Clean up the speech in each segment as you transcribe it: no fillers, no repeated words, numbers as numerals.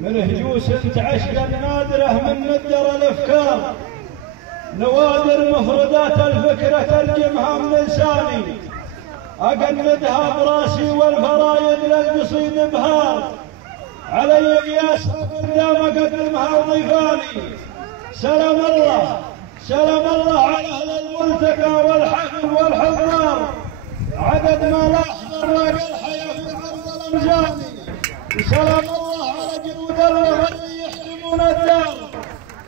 من هجوس تعشق النادرة من مدر الافكار، نوادر مفردات الفكرة ترجمها من لساني، اقلدها براسي والفرايد للقصيد بهار، علي قياسها قدام اقدمها وضيفاني. سلام الله سلام الله على اهل الملتقى والحفل والحضار، عدد ما لا احضر لاقى الحياه في عرض الامجاد. سلام الله على جنود الوهر يحكمون الدار،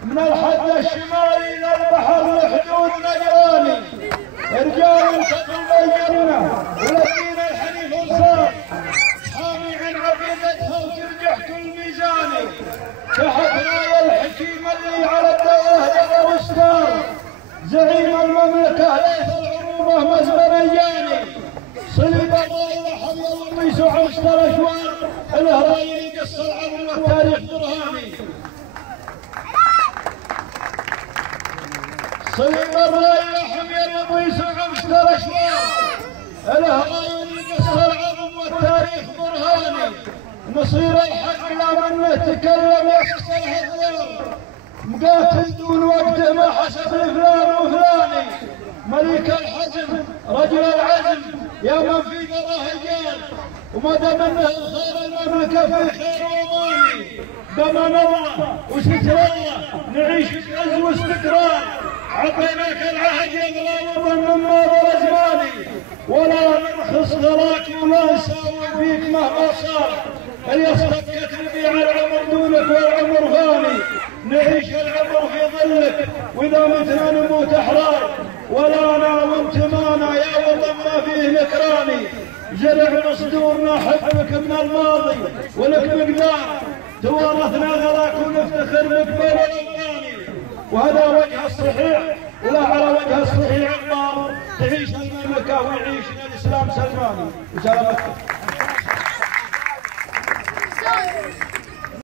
من الحد الشمالي الى البحر لحدود نجراني، رجال تقوم الجنه والدين الحنيف انصار، حامي عن عقيدتها وترجح كل ميزاني، تحت رايه الحكيم اللي على الدوله يد واستار، زعيم المملكه ليث العروبه مزبرياني، صليب الله يرحم يلا ويسوع وسط الاشوار، الهرايل يقص العظم والتاريخ برهاني. صليب الله يرحم يلا ويسوع وسط الاشوار، الهرايل يقص العظم والتاريخ برهاني. نصير الحق لا منه تكلم يقص الهذيان، مقاتل دون وقته ما حسب فلان وفلاني، ملك الحزم رجل العزم يا من في ذره الجال، وما دام انه الخير المملكه في خير واماني، بمن الله وستر الله نعيش بعز واستقرار، عطيناك العهد يا غلام من ماضي زماني، ولا نرخص غلاك ولا نساوي فيك مهما صار، اليصفك تبيع العمر دونك والعمر فاني، نعيش العمر في ظلك واذا متنا نموت احرار، ولا ناوم تمانا يا وطن ما فيه نكراني، زرع بصدورنا حبك من الماضي ولك مقدار، توارثنا غلاك ونفتخر بك بين الاوطاني، وهذا وجه الصحيح ولا على وجه الصحيح عمار، تعيش المملكه ويعيش الاسلام سلماني وسلامتك.